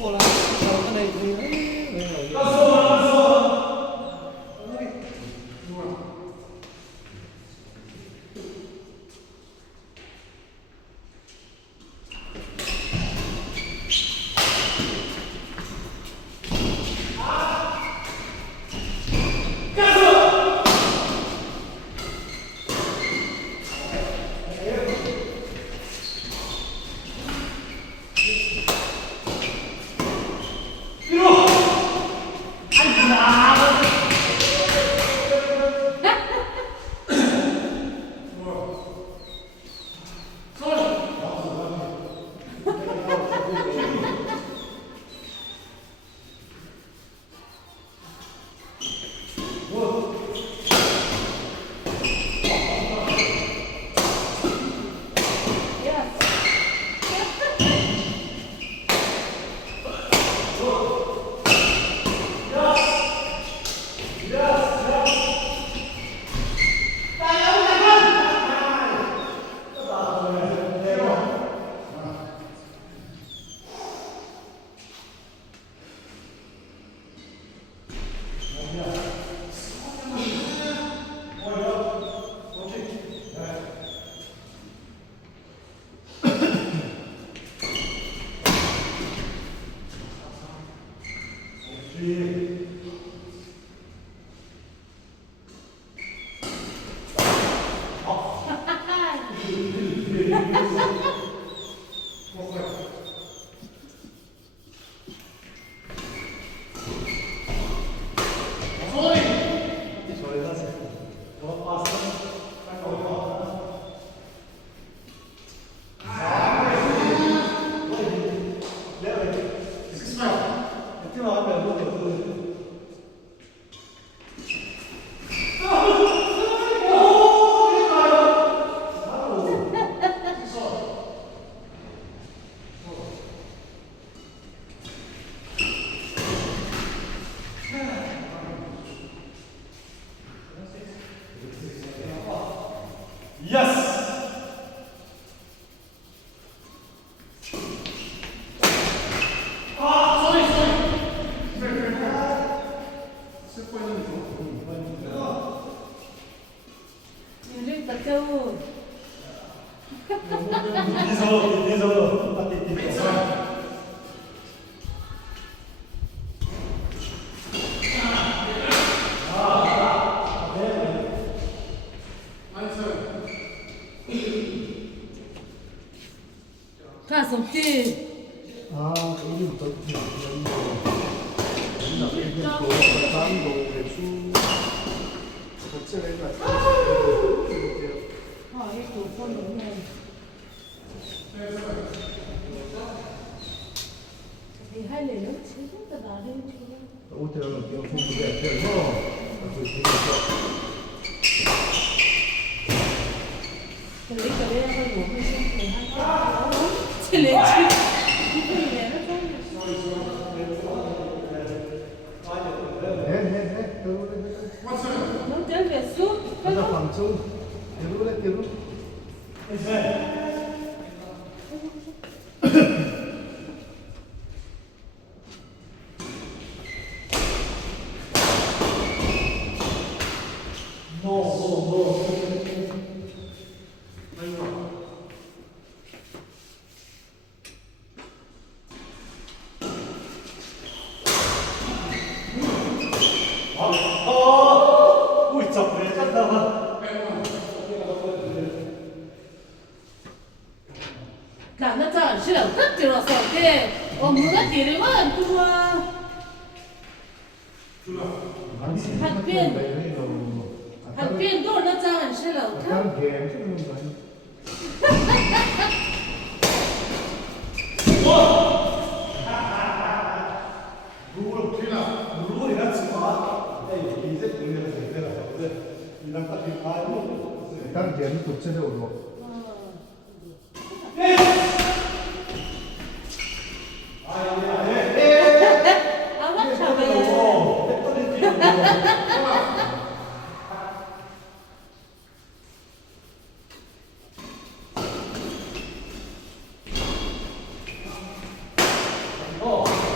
Ủa là cái này thì 가슴띠 아, 여기부터 연도, 강도, 배수, 자체가 이거 아, 이거 보면 이 할래요? 진짜 나를 옷에는 그냥 공부를 해서 lấy cái đấy hơi ngủ hơi xong rồi hai cái lấy chứ cái này nó không nó chơi về suốt cái 가자 đó 방청 대루래 대루 cả nó chọn sự tất từ là sợ thế ông muốn cái gì đấy mà anh tua hạt tiền đồ nó chọn sự là thế 약간 개 좀 일단 개는 구체적으로 아 맞잖아 어.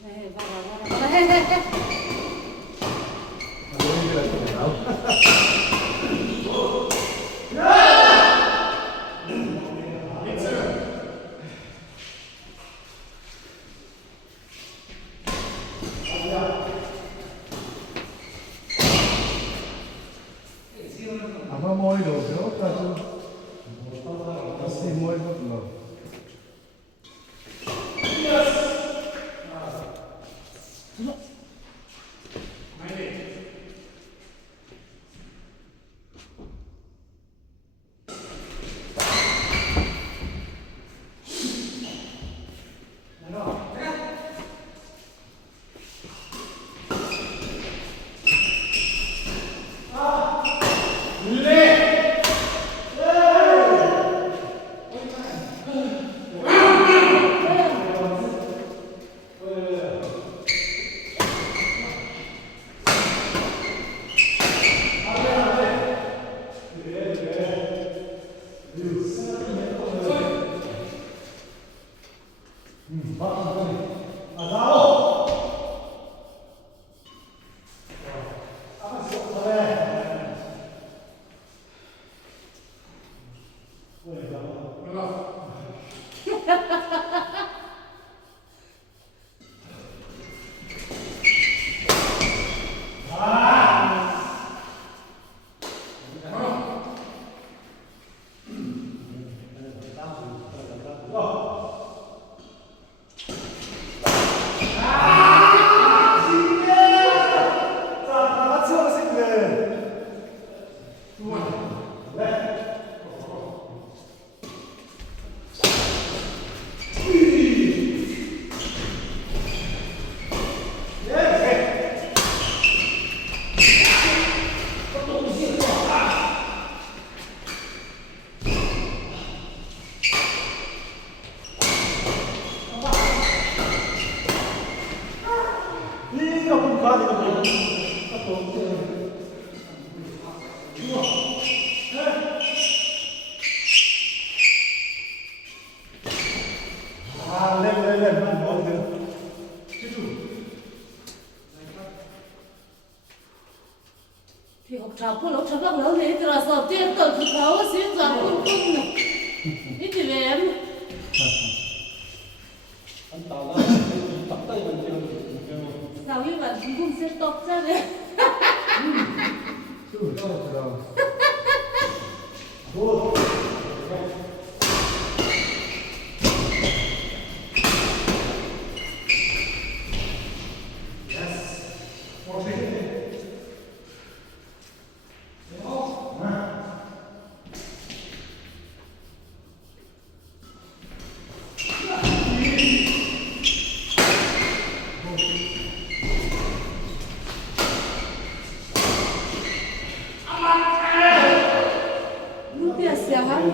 네, 봐라. 헤헤헤. 여기가 좀 나와. 아마 뭐 이러죠? 아주 assim 뭐 이거 thì học trò của nó cho bác lớn này từ là sau tiên tuần thứ sáu xuyên gió cung cung này ít thì về em sao như bạn cũng không sẽ tóc ra đấy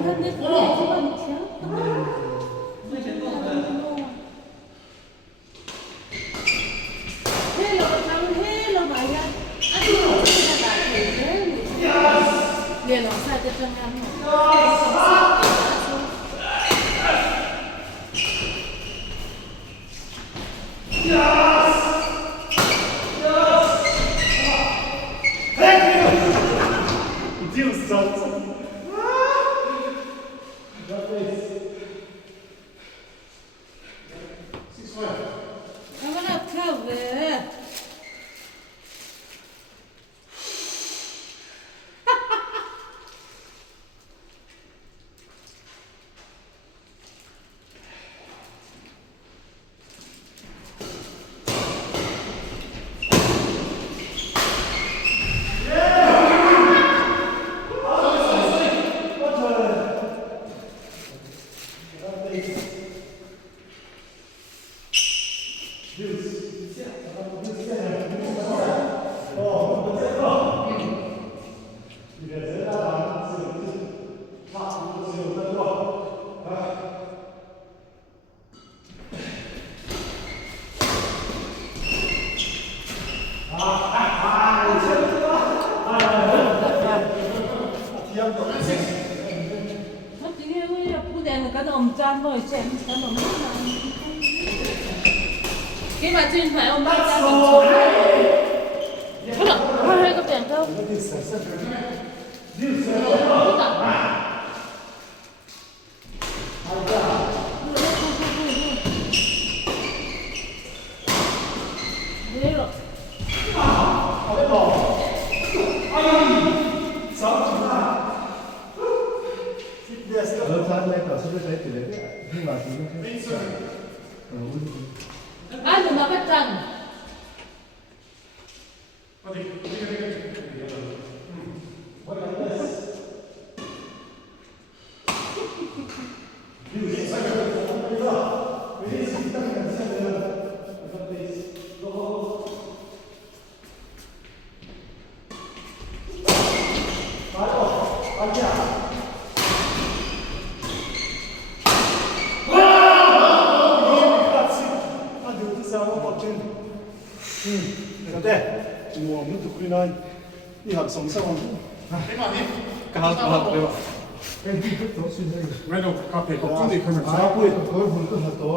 thân nhất của chứ còn chéo thế là thằng thế là bài ra ăn rồi là bài thế liền nó sai cho chân ăn cái cái mà trên phải ông bác ra cầm chồng. Thôi được, hai cái tiền không? Lớp sáng nay tao sẽ lấy tỷ lệ nhưng mà thì nó À, đừng nói cái trần. đi học sống xong thế mà đi cả học đấy mà em đi thức tối xuyên đâyไม่รู้คาเฟ่ก็ต้องดีขึ้นมา 아, 그거 불 끝났다.